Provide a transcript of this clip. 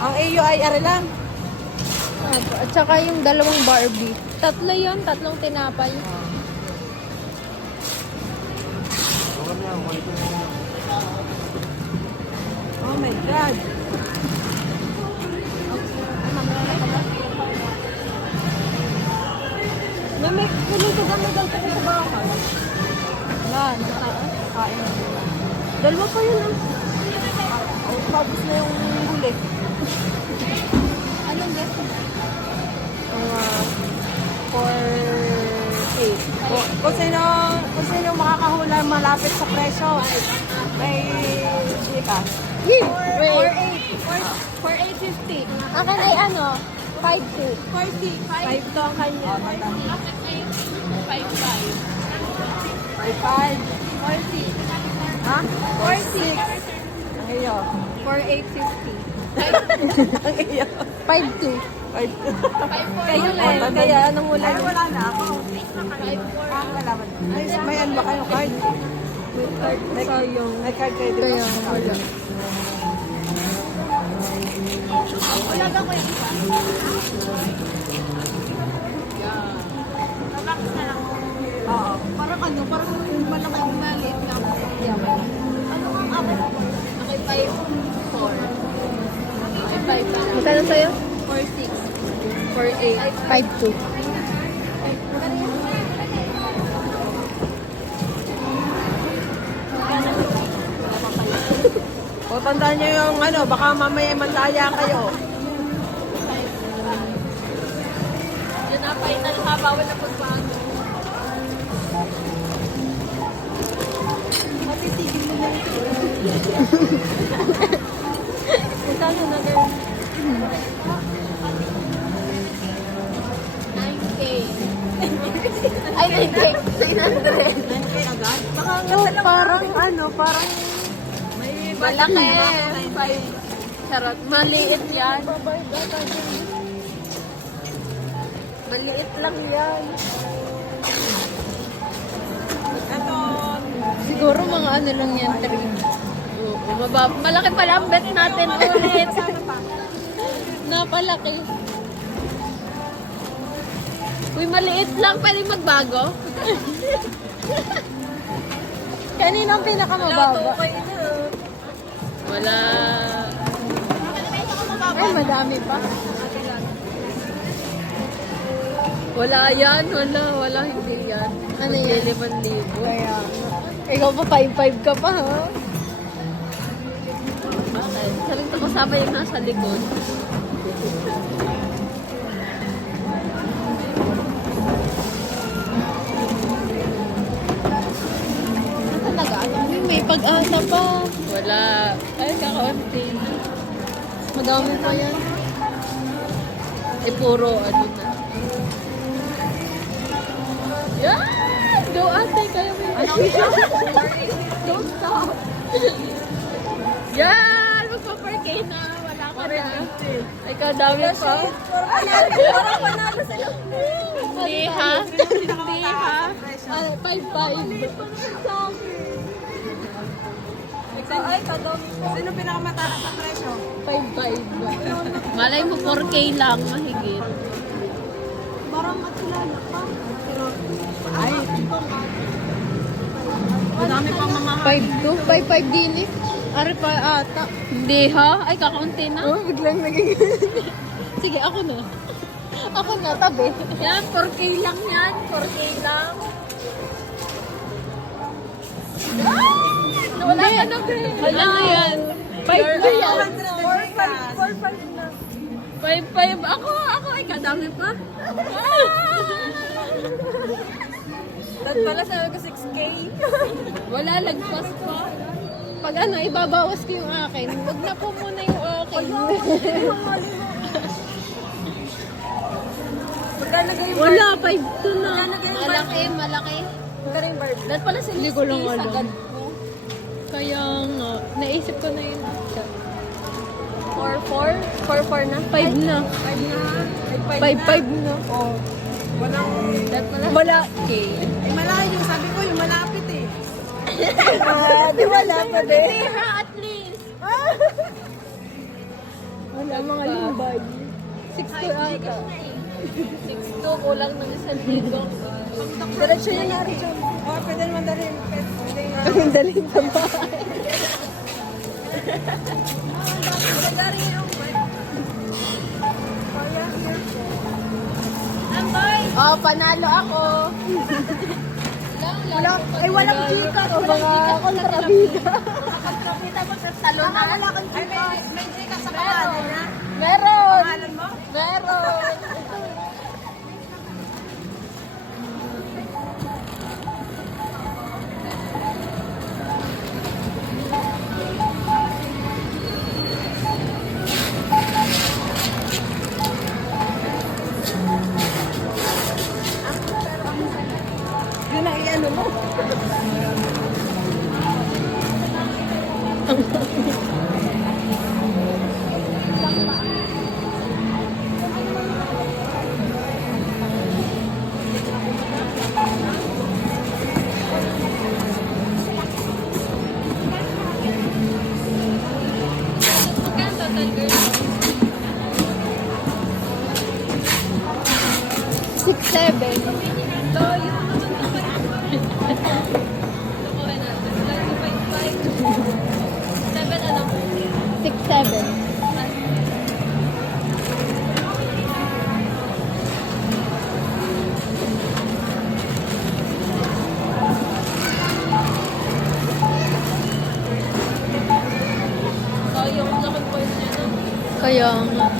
Ang AU ay are lang. At saka yung dalawang Barbie. Tatlo yun, tatlong tinapay. Oh my God. May kulito ka may dalta sa bakal. Wala, nataas. Kain na. Dalawa pa yun ah. Tapos na yung huli. Anong guess mo? 4-8. Kung sino makakahula malapit sa presyo, may ka. Wait. 4-8-50. Akin ay ano? 5-2. 5 to ang kanya. 5-5. 5-5. Ha? 4-6. Ang iyo. 4-8-50. Ang iyo. 5-2. 5-2. Kayo Ay, lang. kaya anong wala? Ay, wala na ako. Wala ba? Ay, may ano ba kayong card? May card yung... May card kayo dito. Kaya wala. Oo. Parang ano, parang malaki yung maliit na ako. Ano ang ako? Nakay 5-4. 5-5. Magkano sa'yo? 4-6. 4-8. 5-2. O, tandaan nyo yung ano, baka mamaya mandaya kayo. Yun na, final ha. Bawal na pagbago. Matitigil mo lang ito. Magkano na girl? 9K. Ay, 9K. 900. 9K agad? Baka Oh, parang ano, parang may malaki. Charot. Maliit yan. Maliit lang yan. Ito. Siguro mga ano lang yan, 3. Oo, malaki pala ang bet natin ulit. Napalaki. Uy, maliit lang. Pwede magbago. Kanina ang pinakamababa. Wala. Ay, madami pa. Wala yan. Wala. Hindi yan. Ano yan? 5,000. Kaya, ikaw pa 5,500 ka pa, ha? Okay. Sabi ko kasama yung nasa likod. Talaga? May pag-asa pa. Wala. Ay, kakaunti. Madami pa yan. Puro ano na. Yan! Go ate, kaya mo yun. Don't stop. Yan! Magpa-parkay na. Wala ka na. Ay, kadami pa. Parang panalo sa'yo. Hindi ha? Hindi ha? 5-5. Ay, kadami po. Sino pinakamataas sa presyo? 5-5. Malay mo 4K lang, mahigit. Parang makilala pa. Pero, ay. Madami pang mamahal. 5-2? 5-5 din eh. Ari pa ata. Hindi ha? Ay, kakaunti na. Oh, biglang naging... Sige, ako na. Ako na, tabi. Yan, 4K lang yan. 4K lang. Wala ka na, girl. Wala na yan. 5 na yan. 4-5 na. 5-5. Ako. Ay, kadami pa. Dahil pala sa 6K. Wala, lagpas pa. Pag ano, ibabawas ko yung akin. Huwag na po muna yung akin. Wala, 5-2 na. Malaki. Magkano yung Barbie? Dahil pala si Liz agad ko. Kaya nga, naisip ko na yun. 4-4? 4-4 na? 5 na. 5-5 na. Oh. Walang... Wala. Ay, malayo. Sabi ko, yung malapit eh. Di wala pa din. At least. Wala mga lumbay. 6'2 ata. 6'2, kulang ng 1,000. Diretso yun na rin siya. Oh, pwede naman dalhin. Pwede nga. Kaming dalhin sa bahay. Oh, panalo ako. Wala, ay walang chika. O mga kontrabida. Kita mo sa salon na. Wala kang chika. May chika sa pangalan na. Meron. Pangalan mo? Meron. Yun ang iano mo. Six, seven. Six, seven. Kaya nga.